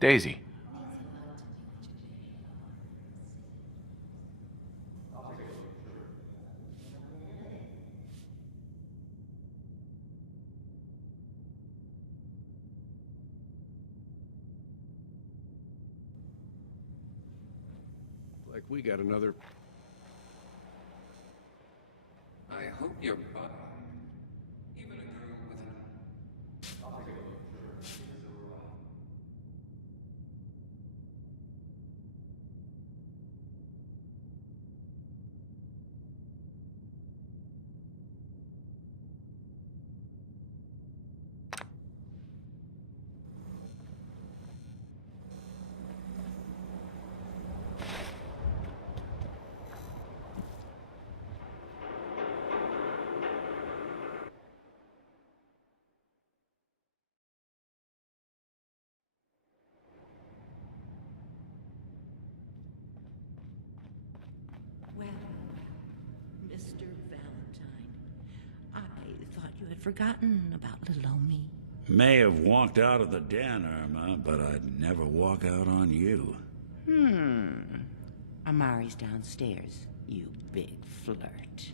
Daisy. Like we got another... I hope you're butt. Even a girl with an... Well, Mr. Valentine, I thought you had forgotten about little old me. May have walked out of the den, Irma, but I'd never walk out on you. Amari's downstairs, you big flirt.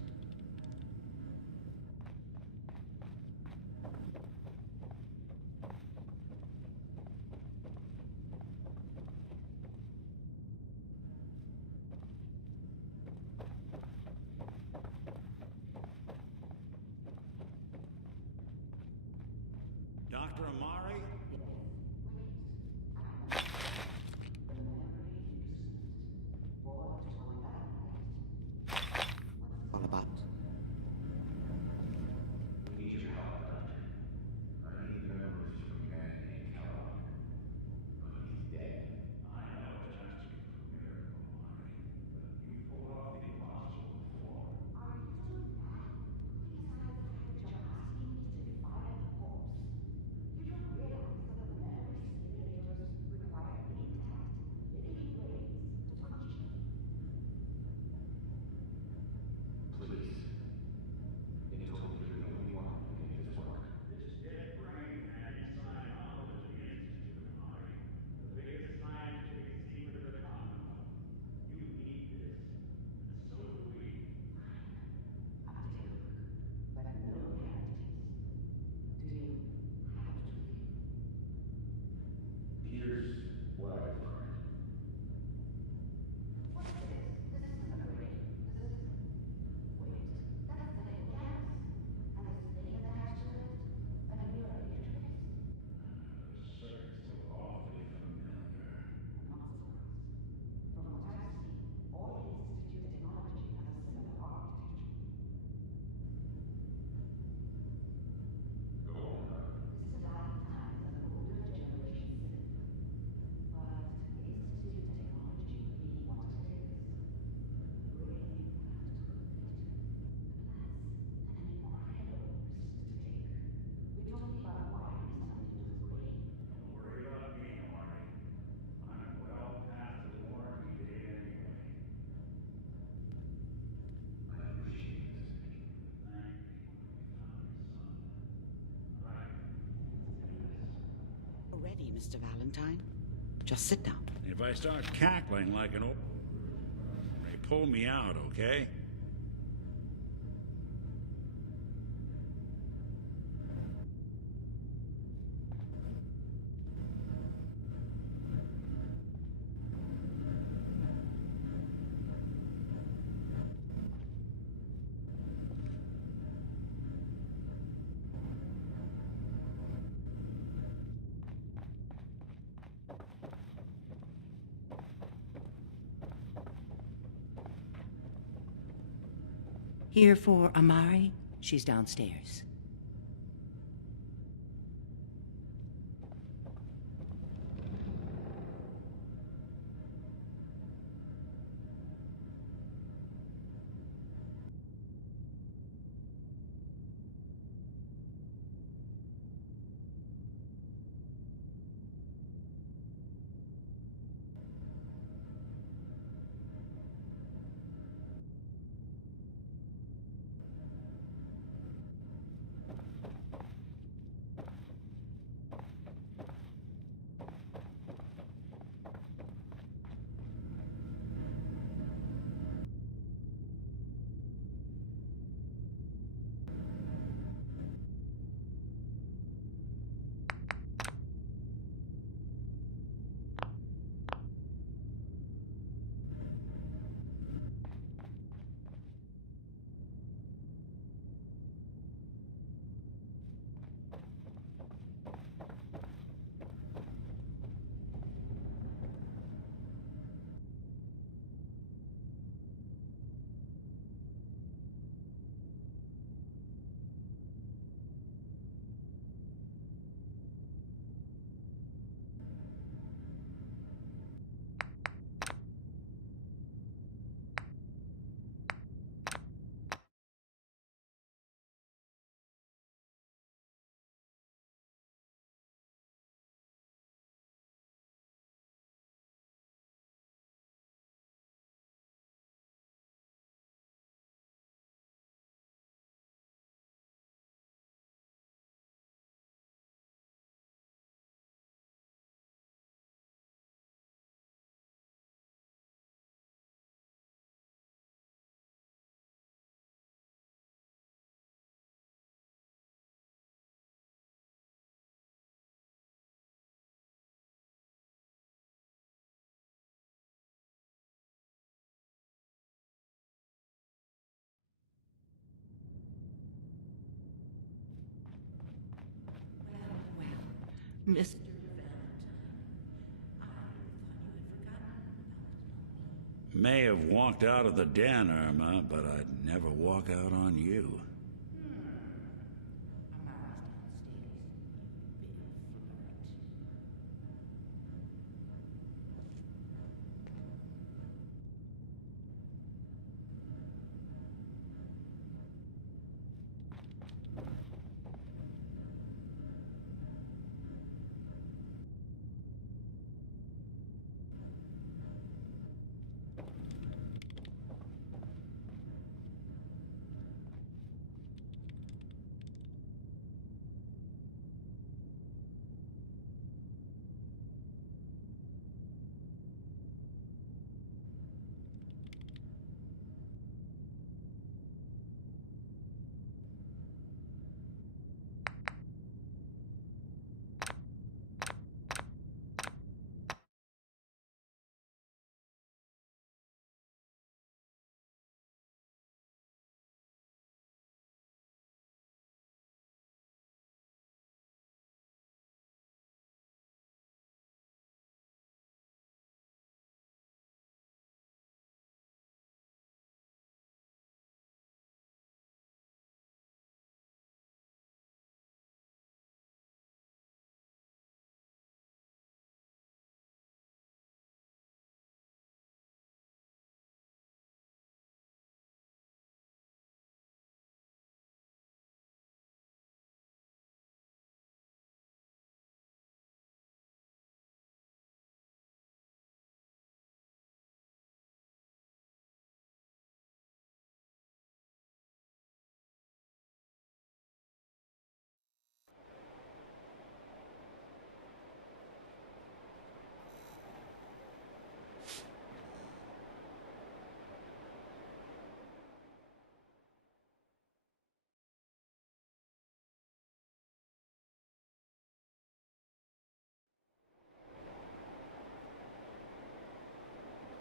Dr. Amari? All about. Ready, Mr. Valentine. Just sit down. If I start cackling like an old... pull me out, okay? Here for Amari? She's downstairs. Mr. Valentine, I thought you had forgotten about little me. May have walked out of the den, Irma, but I'd never walk out on you. I'm always downstairs, you big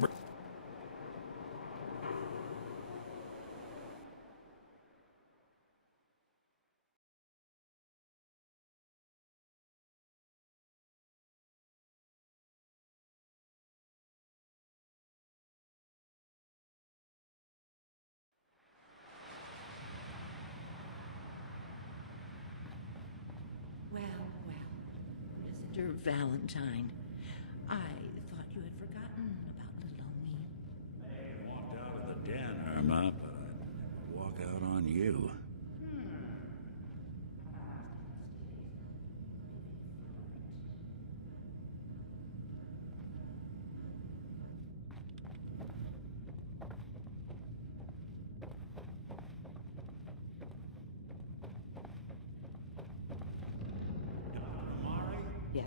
flirt. Well, Mr. Valentine, I thought you had forgotten about little me. May have walked out of the den, Irma, but I'd never walk out on you. Yes.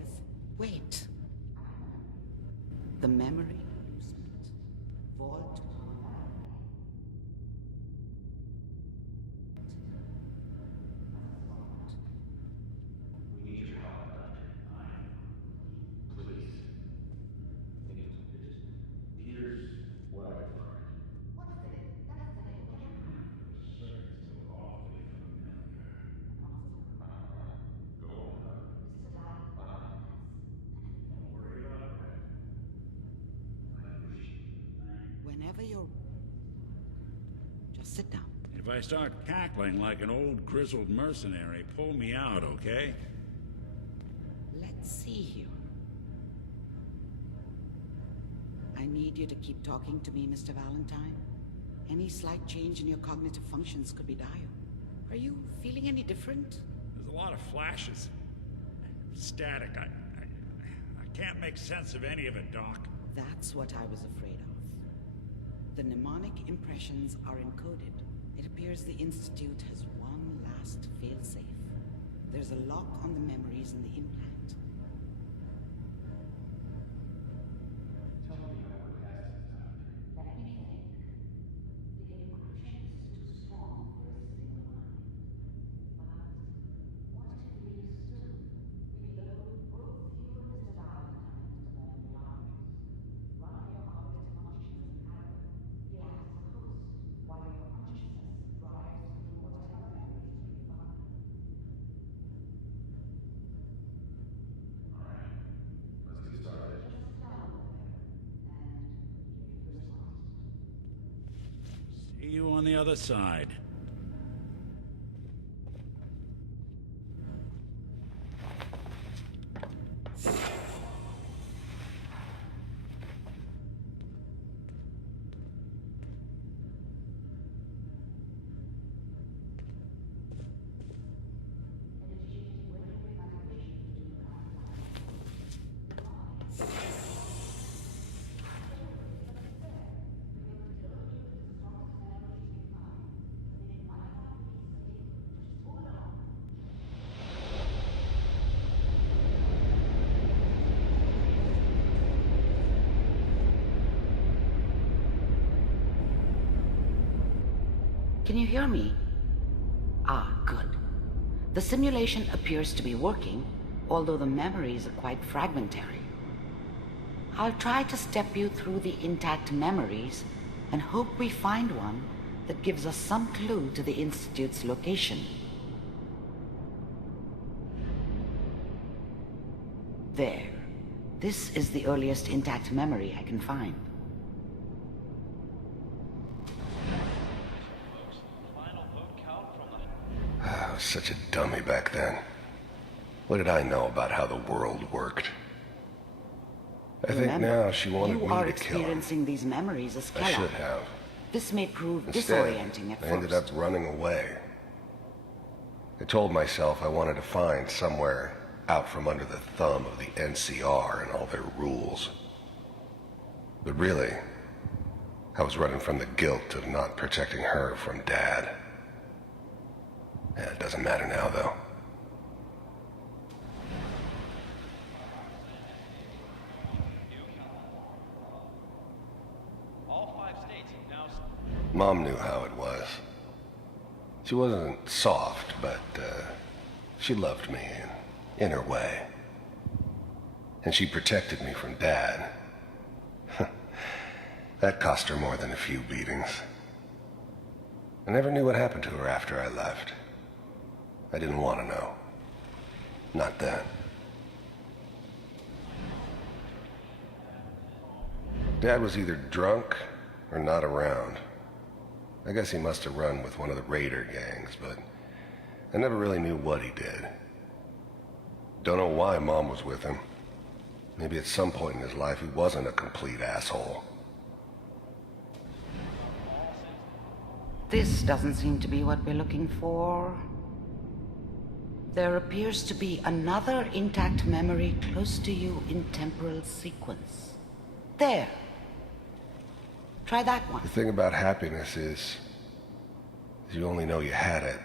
Wait. The memory inducement. Vault. Whenever you're... Just sit down. If I start cackling like an old grizzled mercenary, pull me out, okay? Let's see here. I need you to keep talking to me, Mr. Valentine. Any slight change in your cognitive functions could be dire. Are you feeling any different? There's a lot of flashes. Static. I can't make sense of any of it, Doc. That's what I was afraid of. The mnemonic impressions are encoded. It appears the Institute has one last failsafe. There's a lock on the memories in the implant. you on the other side. Can you hear me? Ah, good. The simulation appears to be working, although the memories are quite fragmentary. I'll try to step you through the intact memories and hope we find one that gives us some clue to the Institute's location. There. This is the earliest intact memory I can find. I was such a dummy back then. What did I know about how the world worked? I think Remember, now she wanted you me are to kill him. experiencing these memories as I Kellogg. should have. This may prove Instead, disorienting at I first. ended up running away. I told myself I wanted to find somewhere out from under the thumb of the NCR and all their rules. But really, I was running from the guilt of not protecting her from Dad. Yeah, it doesn't matter now, though. Mom knew how it was. She wasn't soft, but she loved me in her way. And she protected me from Dad. That cost her more than a few beatings. I never knew what happened to her after I left. I didn't want to know. Not then. Dad was either drunk or not around. I guess he must have run with one of the raider gangs, but I never really knew what he did. Don't know why Mom was with him. Maybe at some point in his life he wasn't a complete asshole. This doesn't seem to be what we're looking for. There appears to be another intact memory close to you in temporal sequence. There. Try that one. The thing about happiness is you only know you had it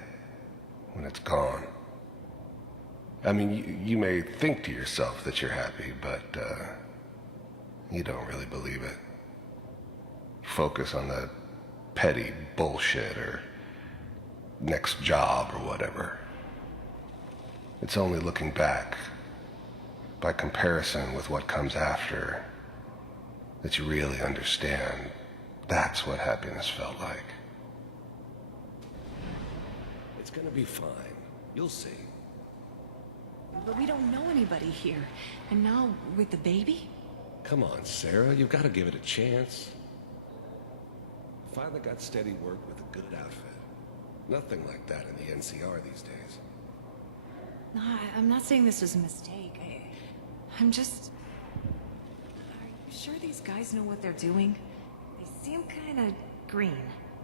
when it's gone. I mean, you may think to yourself that you're happy, but you don't really believe it. Focus on the petty bullshit or next job or whatever. It's only looking back, by comparison with what comes after, that you really understand that's what happiness felt like. It's gonna be fine. You'll see. But we don't know anybody here. And now, with the baby? Come on, Sarah, you've got to give it a chance. Finally got steady work with a good outfit. Nothing like that in the NCR these days. No, I'm not saying this was a mistake. I'm just... Are you sure these guys know what they're doing? They seem kind of green.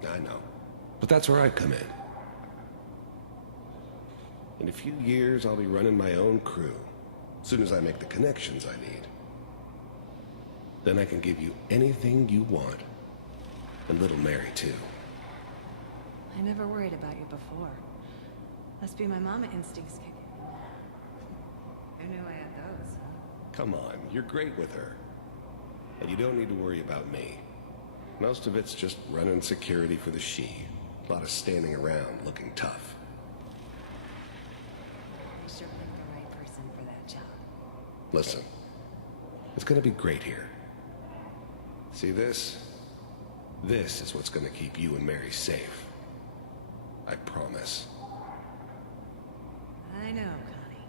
I know. But that's where I come in. In a few years, I'll be running my own crew. As soon as I make the connections I need. Then I can give you anything you want. And little Mary, too. I never worried about you before. Must be my mama instincts kicking in. Who knew I had those, huh? Come on, you're great with her. And you don't need to worry about me. Most of it's just running security for the she. A lot of standing around looking tough. I sure picked the right person for that job. Listen, it's gonna be great here. See this? This is what's gonna keep you and Mary safe. I promise. I know, Connie.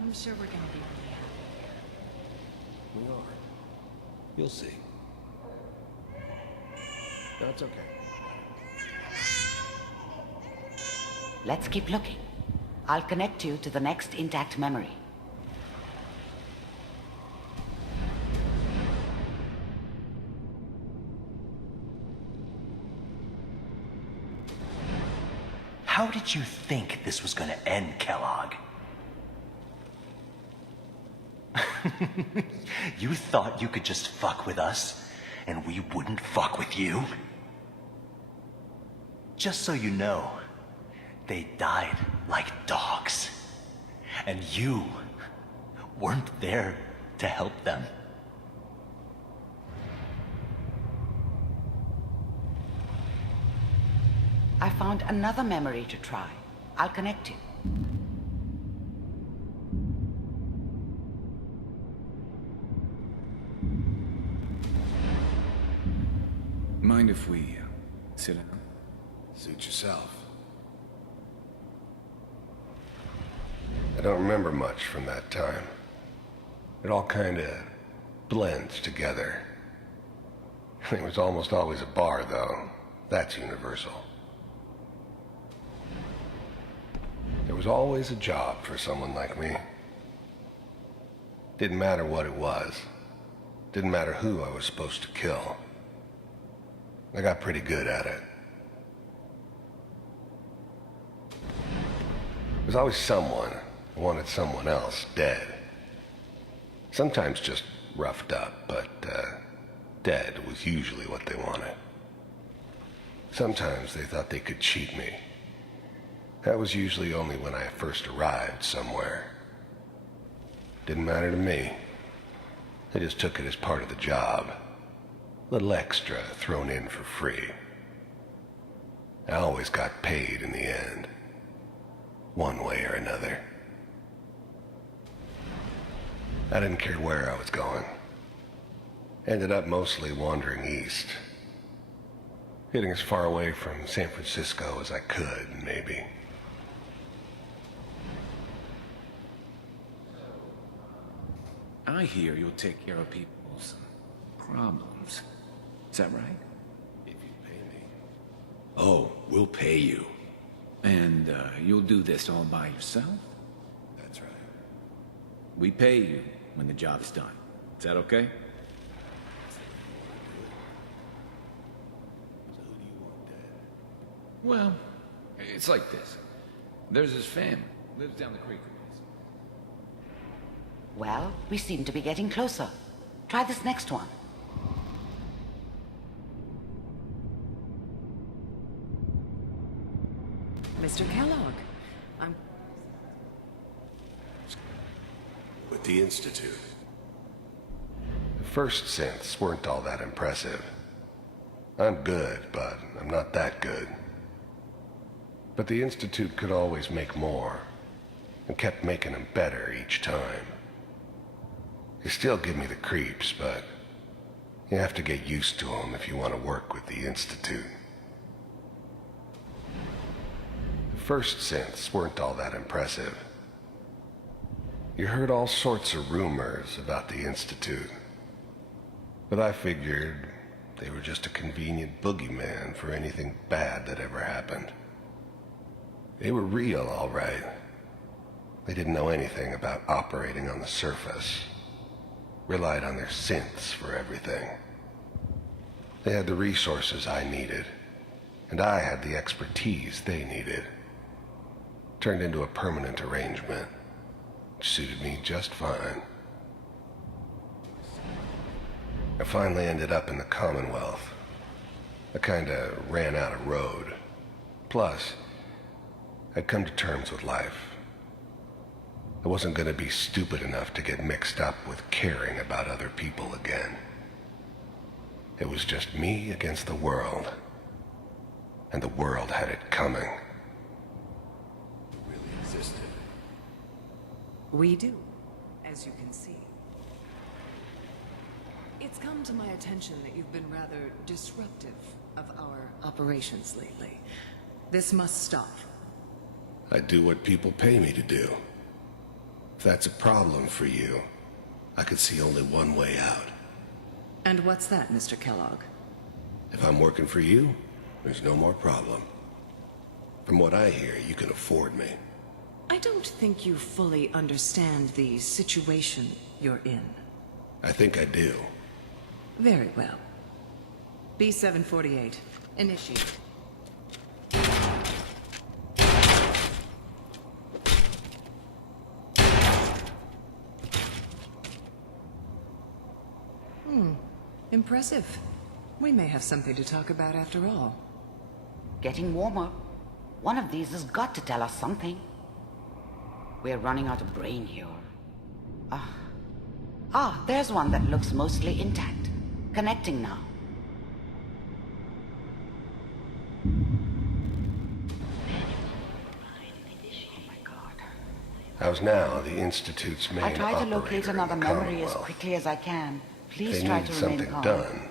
I'm sure we're gonna be really happy here. We are. You'll see. That's okay. Let's keep looking. I'll connect you to the next intact memory. How did you think this was gonna end, Kellogg? You thought you could just fuck with us, and we wouldn't fuck with you? Just so you know, they died like dogs. And you weren't there to help them. I found another memory to try. I'll connect you. Mind if we sit down? Suit yourself. I don't remember much from that time. It all kinda blends together. It was almost always a bar, though. That's universal. There was always a job for someone like me. Didn't matter what it was. Didn't matter who I was supposed to kill. I got pretty good at it. There was always someone who wanted someone else dead. Sometimes just roughed up, but dead was usually what they wanted. Sometimes they thought they could cheat me. That was usually only when I first arrived somewhere. Didn't matter to me. They just took it as part of the job. A little extra thrown in for free. I always got paid in the end. One way or another. I didn't care where I was going. Ended up mostly wandering east. Getting as far away from San Francisco as I could, maybe. I hear you'll take care of people's problems. Is that right? If you pay me. Oh, we'll pay you. And you'll do this all by yourself? That's right. We pay you when the job's done. Is that okay? So who do you want dead? Well, it's like this. There's his family. Lives down the creek a ways. Well, we seem to be getting closer. Try this next one. Mr. Kellogg, I'm... With the Institute. The first synths weren't all that impressive. I'm good, but I'm not that good. But the Institute could always make more, and kept making them better each time. They still give me the creeps, but you have to get used to them if you want to work with the Institute. The first synths weren't all that impressive. You heard all sorts of rumors about the Institute, but I figured they were just a convenient boogeyman for anything bad that ever happened. They were real, all right. They didn't know anything about operating on the surface. Relied on their synths for everything. They had the resources I needed, and I had the expertise they needed. Turned into a permanent arrangement, which suited me just fine. I finally ended up in the Commonwealth. I kinda ran out of road. Plus, I'd come to terms with life. I wasn't gonna be stupid enough to get mixed up with caring about other people again. It was just me against the world. And the world had it coming. It really existed. We do, as you can see. It's come to my attention that you've been rather disruptive of our operations lately. This must stop. I do what people pay me to do. If that's a problem for you, I could see only one way out. And what's that, Mr. Kellogg? If I'm working for you, there's no more problem. From what I hear, you can afford me. I don't think you fully understand the situation you're in. I think I do. Very well. B-748, initiate. Impressive. We may have something to talk about after all. Getting warmer. One of these has got to tell us something. We're running out of brain here. There's one that looks mostly intact. Connecting now. Oh my God. How's now the Institute's main I try to locate operator in another the memory as Commonwealth? quickly as I can. Please They try need to remain something calm. done.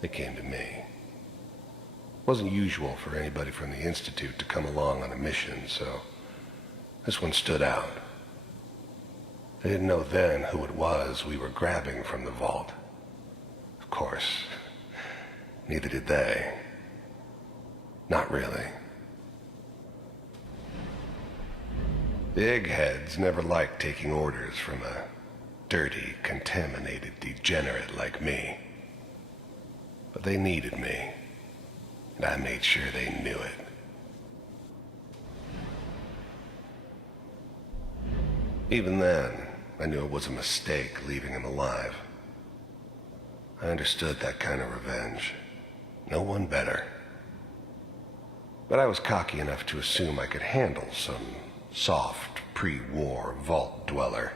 They came to me. Wasn't usual for anybody from the Institute to come along on a mission, so this one stood out. They didn't know then who it was we were grabbing from the vault. Of course, neither did they. Not really. The eggheads never liked taking orders from a dirty, contaminated degenerate like me. But they needed me, and I made sure they knew it. Even then, I knew it was a mistake leaving him alive. I understood that kind of revenge. No one better. But I was cocky enough to assume I could handle some soft, pre-war vault dweller,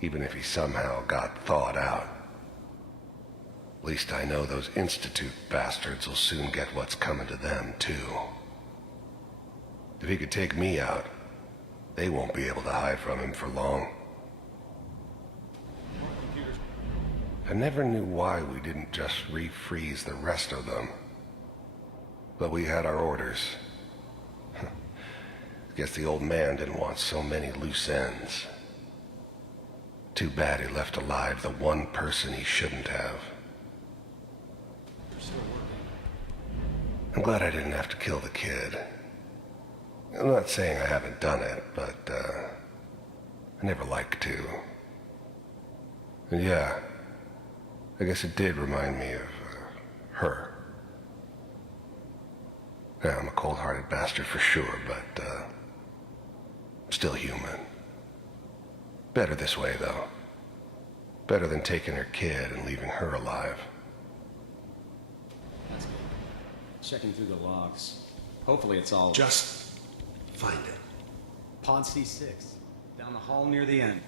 even if he somehow got thawed out. At least I know those Institute bastards will soon get what's coming to them, too. If he could take me out, they won't be able to hide from him for long. I never knew why we didn't just refreeze the rest of them. But we had our orders. Guess the old man didn't want so many loose ends. Too bad he left alive the one person he shouldn't have. I'm glad I didn't have to kill the kid. I'm not saying I haven't done it, but, I never liked to. And yeah, I guess it did remind me of, her. Yeah, I'm a cold-hearted bastard for sure, but, still human. Better this way, though. Better than taking her kid and leaving her alive. That's good. Checking through the logs. Hopefully it's all... Just find it. Pod C6. Down the hall near the end.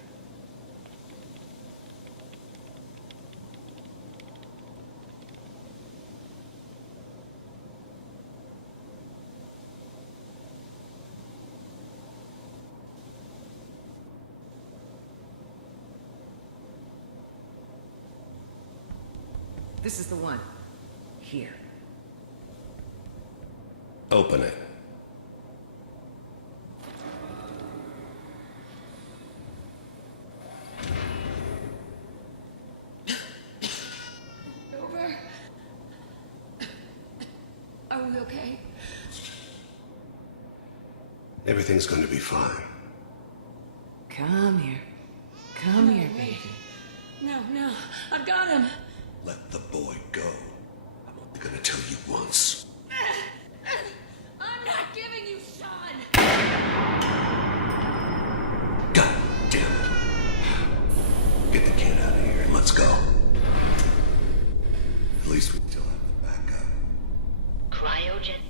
This is the one. Here. Open it. Over. Are we okay? Everything's going to be fine. Come here. Come here, baby. No, no. I've got him. Let the boy go. I'm only going to tell you once. I'm not giving you Sean. God damn it. Get the kid out of here and let's go. At least we still have the backup. Cryogen.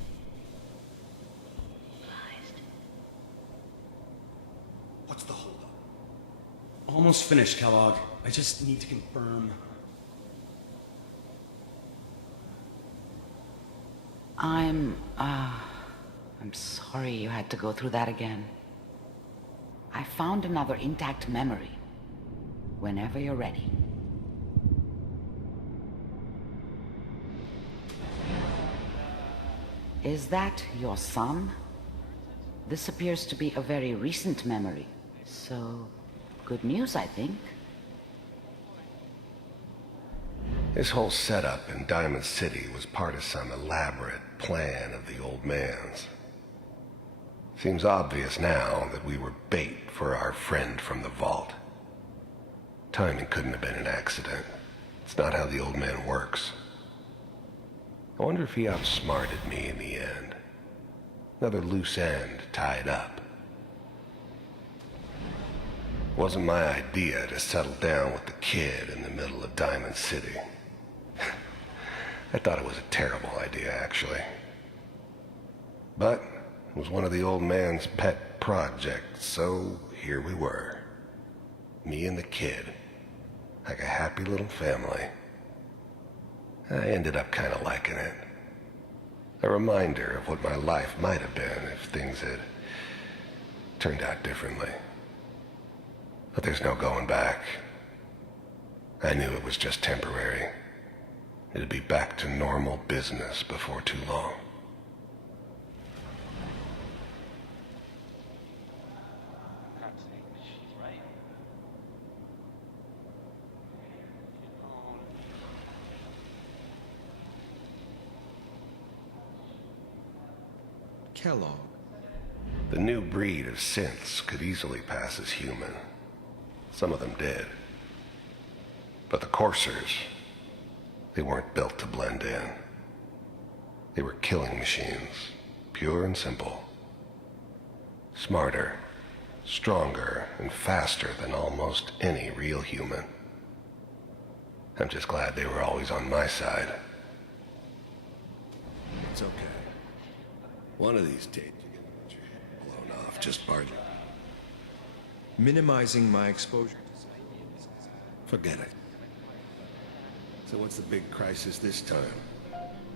What's the holdup? Almost finished, Kellogg. I just need to confirm. I'm sorry you had to go through that again. I found another intact memory. Whenever you're ready. Is that your son? This appears to be a very recent memory. So, good news, I think. His whole setup in Diamond City was part of some elaborate plan of the old man's. Seems obvious now that we were bait for our friend from the vault. Timing couldn't have been an accident. It's not how the old man works. I wonder if he outsmarted me in the end. Another loose end tied up. It wasn't my idea to settle down with the kid in the middle of Diamond City. I thought it was a terrible idea, actually. But it was one of the old man's pet projects, so here we were. Me and the kid, like a happy little family. I ended up kind of liking it. A reminder of what my life might have been if things had turned out differently. But there's no going back. I knew it was just temporary. It'd be back to normal business before too long. Kellogg. The new breed of synths could easily pass as human. Some of them did. But the coursers, they weren't built to blend in. They were killing machines, pure and simple. Smarter, stronger, and faster than almost any real human. I'm just glad they were always on my side. It's okay. One of these days you're gonna get your head blown off, just barely. Minimizing my exposure. Forget it. So what's the big crisis this time?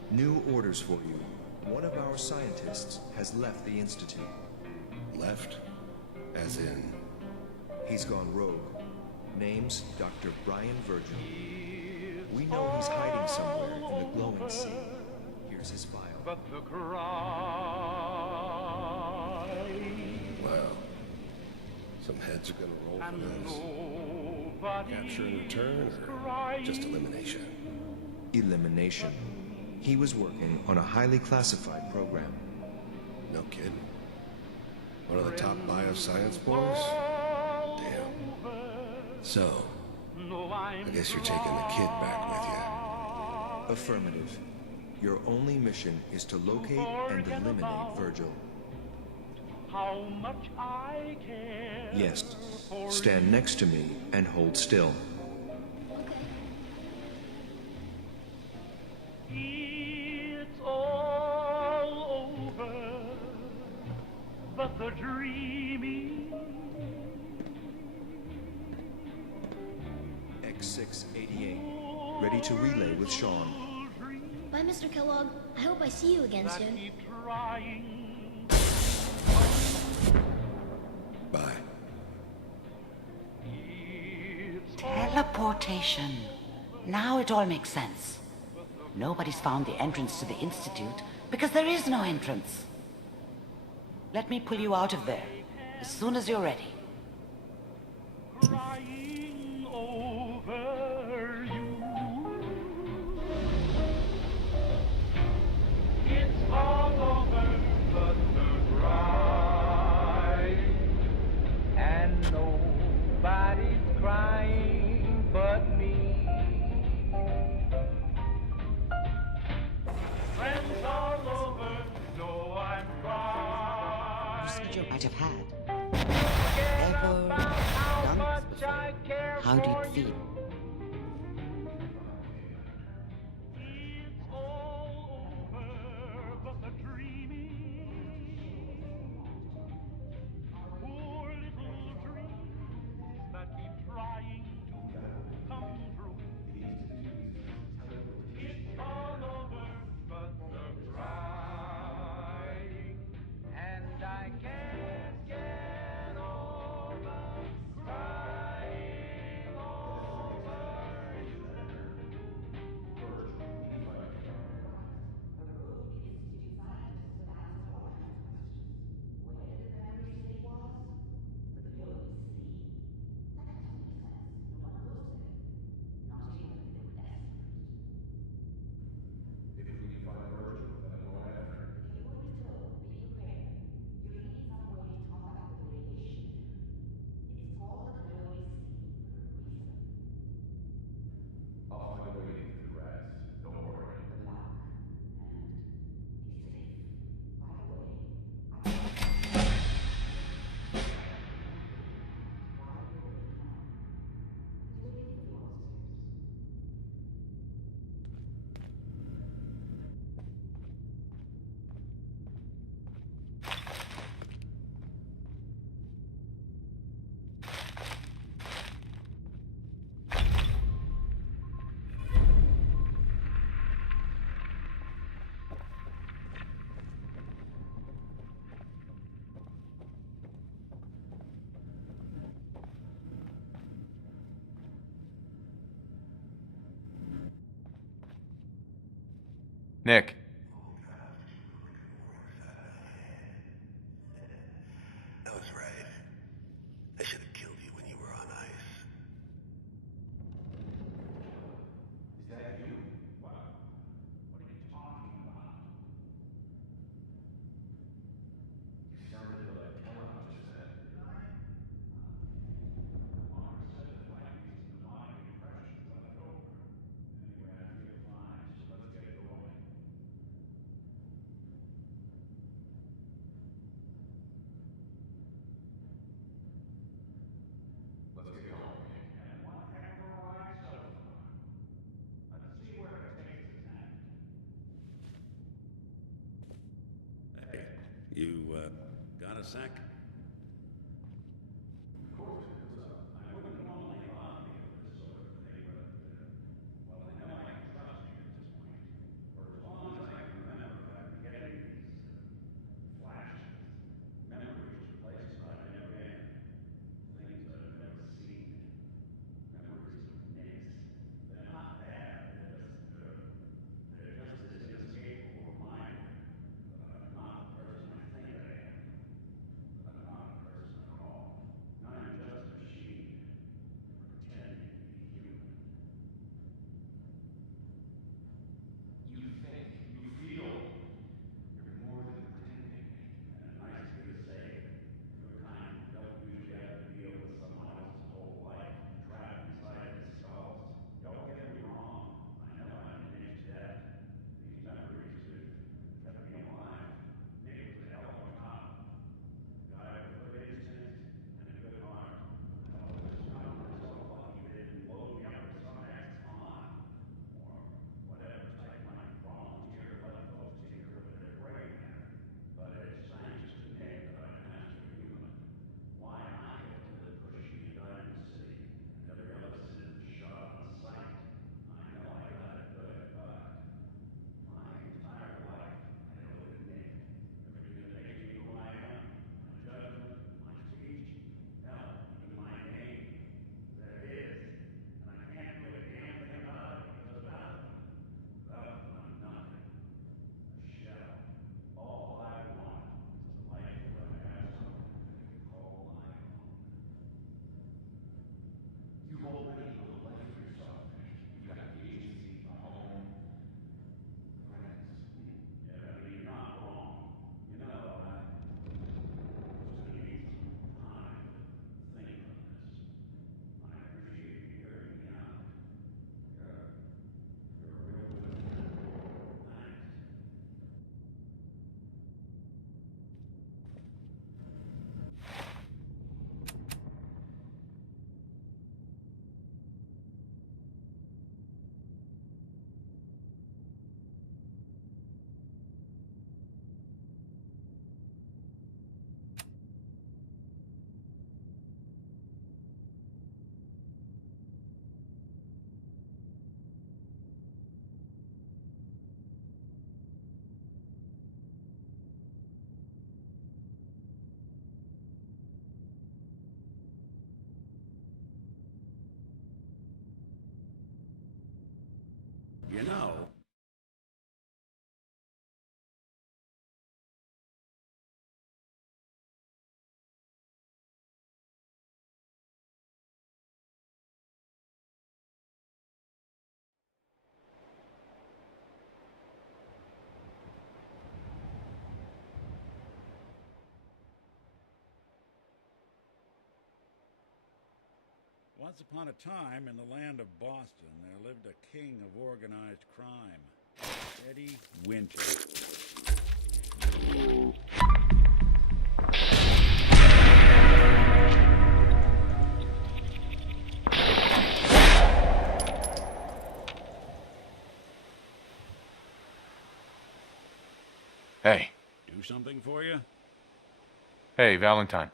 New orders for you. One of our scientists has left the Institute. Left? As in? He's gone rogue. Name's Dr. Brian Virgil. We know he's hiding somewhere in the glowing sea. Here's his file. Well, some heads are gonna roll for this. Capture and return, or just elimination? Elimination. He was working on a highly classified program. No kidding. One of the top bioscience boys? Damn. So, I guess you're taking the kid back with Affirmative. Your only mission is to locate and eliminate Virgil. How much I care. Yes. Stand next to me and hold still. It's all over, but the dreaming. X688. Ready to relay with Sean. Bye, Mr. Kellogg. I hope I see you again soon. Bye. Teleportation. Now it all makes sense. Nobody's found the entrance to the Institute because there is no entrance. Let me pull you out of there as soon as you're ready. Crying over you. It's all over but the crying, and nobody's crying but me. Friends all over know I'm crying. Such you might have had. Ever done this before? How do you feel? Nick. I was right. I should have killed you when you were on ice. Is that you? What are you talking about? You sounded like Kellogg just said. Did I? Walker said there might be some demonic impressions left over. Anyway, I feel fine, so let's get going. Let's get going. And one heck of a ride so far. Let's see where it takes us next. Hey, you, got a sec? Of course it is. I wouldn't normally bother you with this sort of thing, but, well, I know I can trust you at this point. For as long as I can remember, I've been getting these, flashes. Memories of places I've never been. Things I've never seen. Memories of Knicks. They're not bad, they're just this inescapable reminder that I'm not the person I think I am. That I'm not a person at all. I'm just a machine, pretending to be human. You think, you feel, you're more than pretending. And a nice thing to say. Your kind don't usually have to deal with someone else's whole life trapped inside their skulls. Don't get me wrong. I know I'm in Nick's debt. These memories have kept me alive. Nick was a hell of a cop. Guy with good instincts and a good heart. I always found myself lucky they didn't load me up with some ex-con. Or whatever type might volunteer to let folks tinker with their gray matter. But it's thanks to Nick that I'm master human. Why I get to live cushy in Diamond City and every other citizen shot on sight. I know I got it good, but my entire life I owe to Nick. Everything that makes me who I am. My judgment, my speech, hell, even my name. There it is. And I can't do a damn thing about it because without them, I'm nothing. A shell. All I want is a life where I have something I can call my own. You've already built a life for yourself, Nick. You got the agency, a home, friends. Yeah, I mean, you're not wrong. You know, I'm just gonna need some time to think on this. I appreciate you hearing me out. You're a real good friend. Thanks. You know, once upon a time in the land of Boston, there lived a king of organized crime, Eddie Winter. Hey. Do something for you? Hey, Valentine.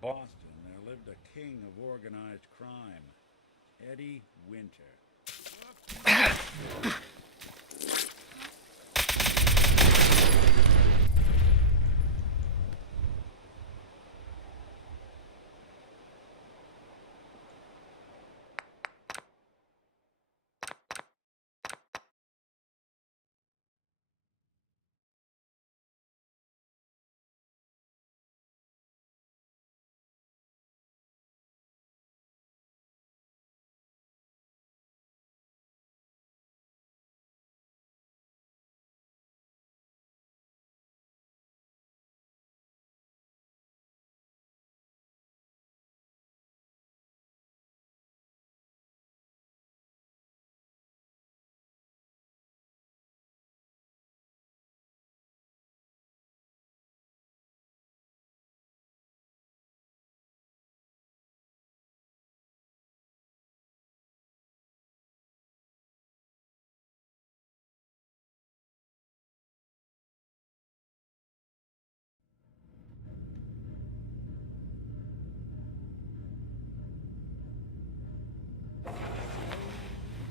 Boston, there lived a king of organized crime, Eddie Winter.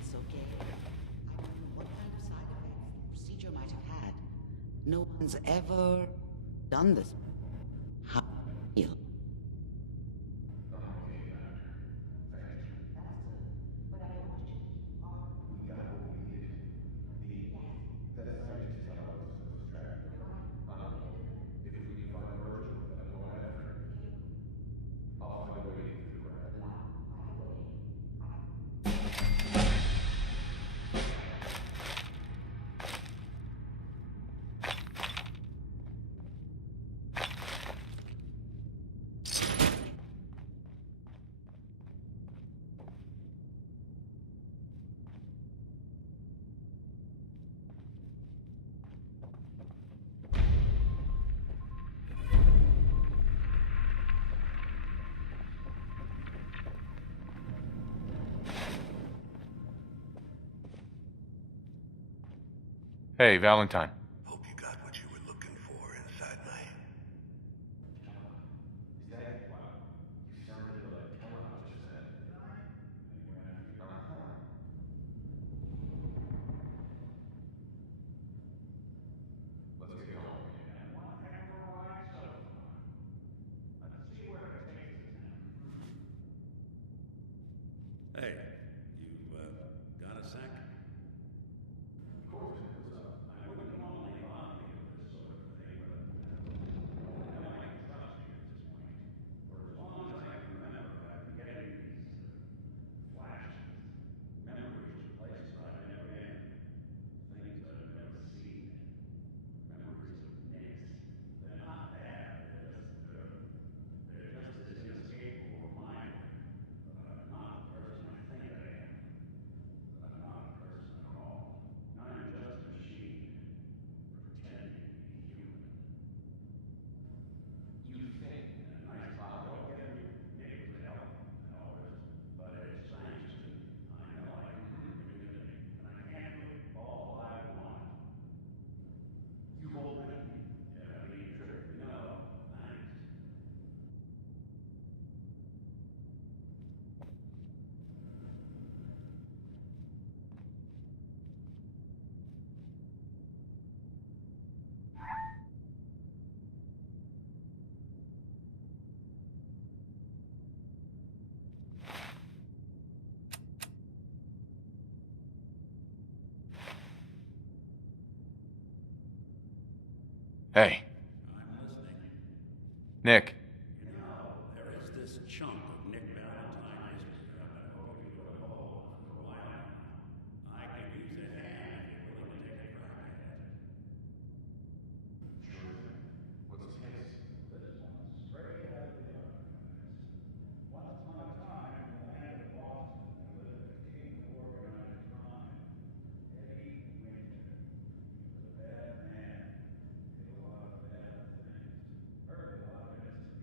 It's okay. I don't know what kind of side effects the procedure might have had. No one's ever done this. How do you feel? Hey, Valentine. Hope you got what you were looking for inside my... Hey, you, got a sec? Hey. I'm listening. Nick. There is this chunk of Nick Valentine history I've been hoping to unfold for a while now. I could use a hand if you're willing to take a crack at it. Once upon a time, in the land of Boston, there lived a king of organized crime, Eddie Winter. He was a bad man. Did a lot of bad things. Hurt a lot of innocent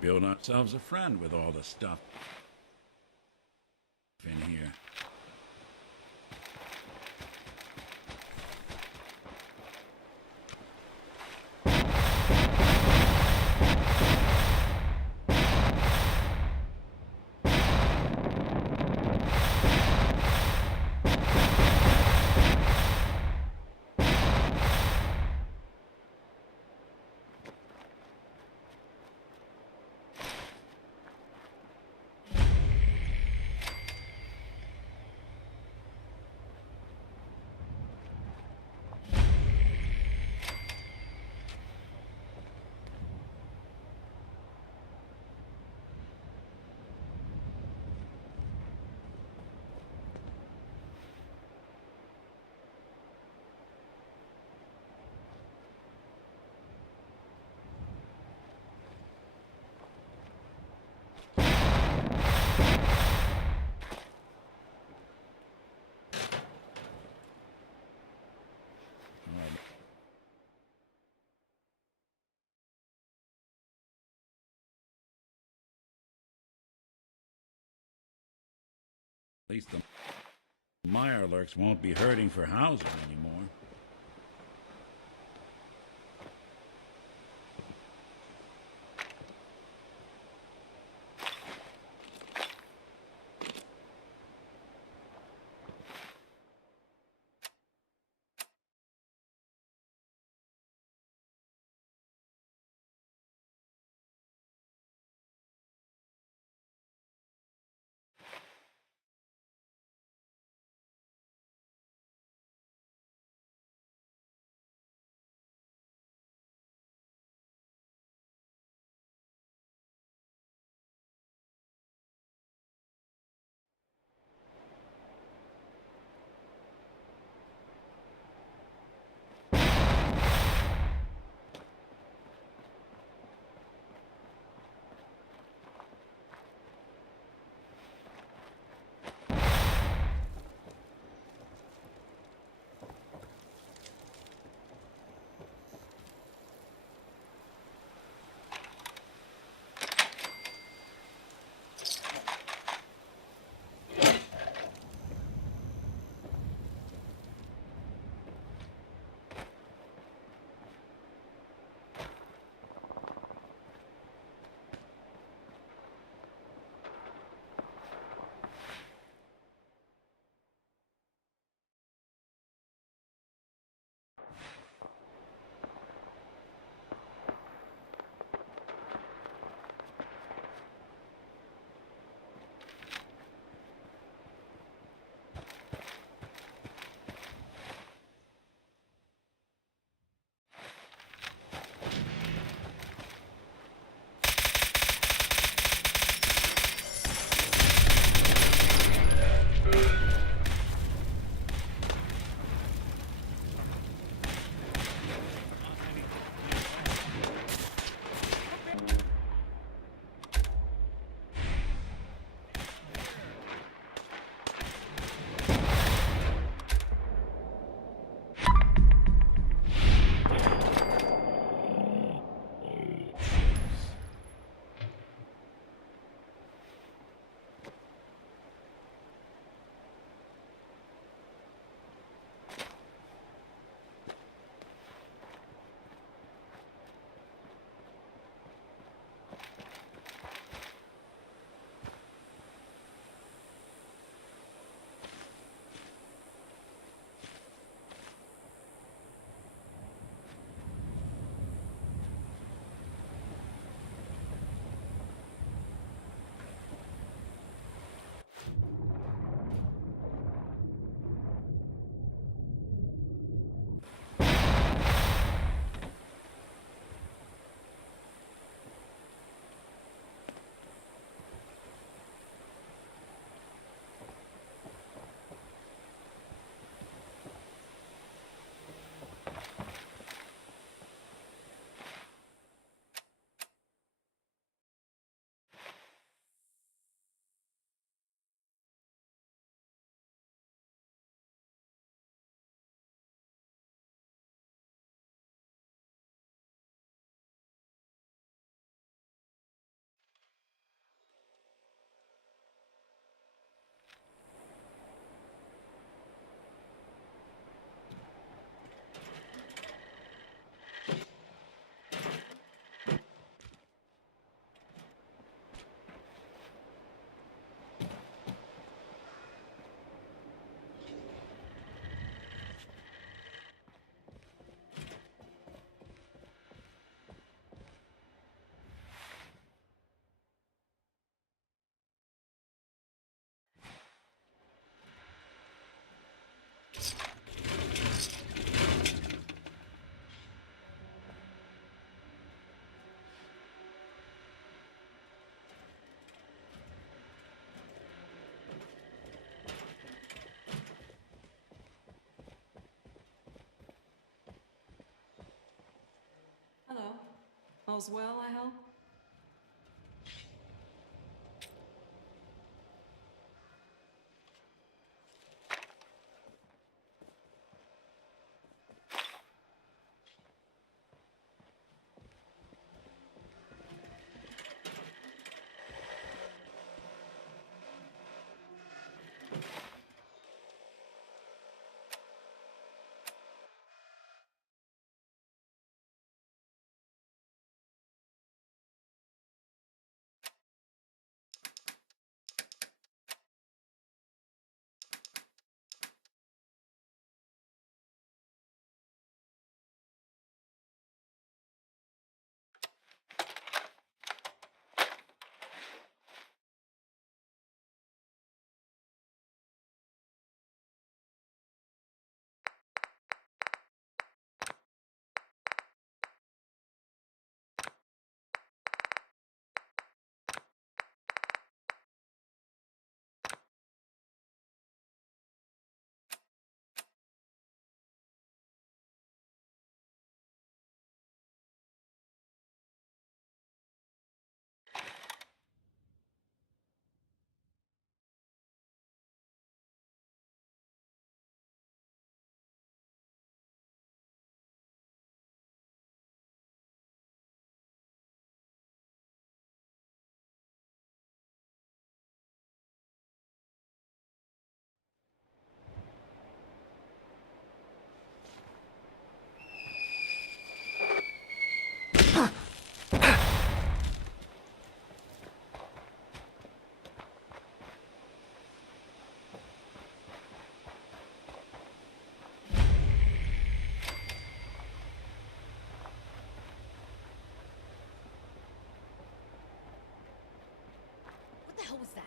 build ourselves a friend with all the stuff in here. At least the Mirelurks won't be hurting for housing anymore. Hello. All's well, I hope? What the hell was that?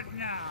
it now!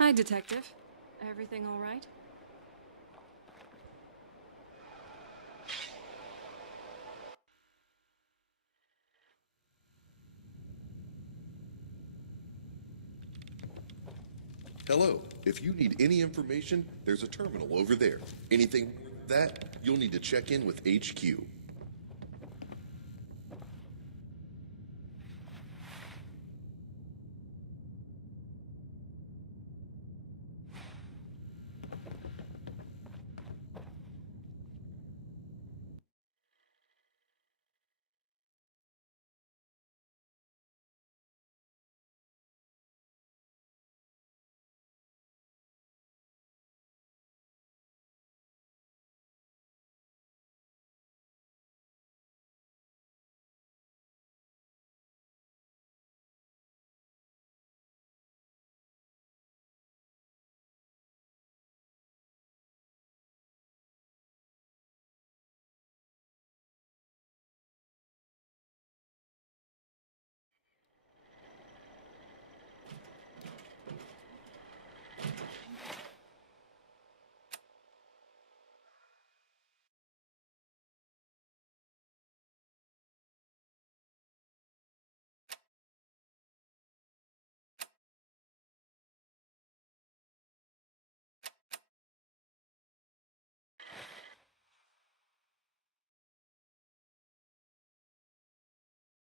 Hi, Detective. Everything all right? Hello. If you need any information, there's a terminal over there. Anything more than that, you'll need to check in with HQ.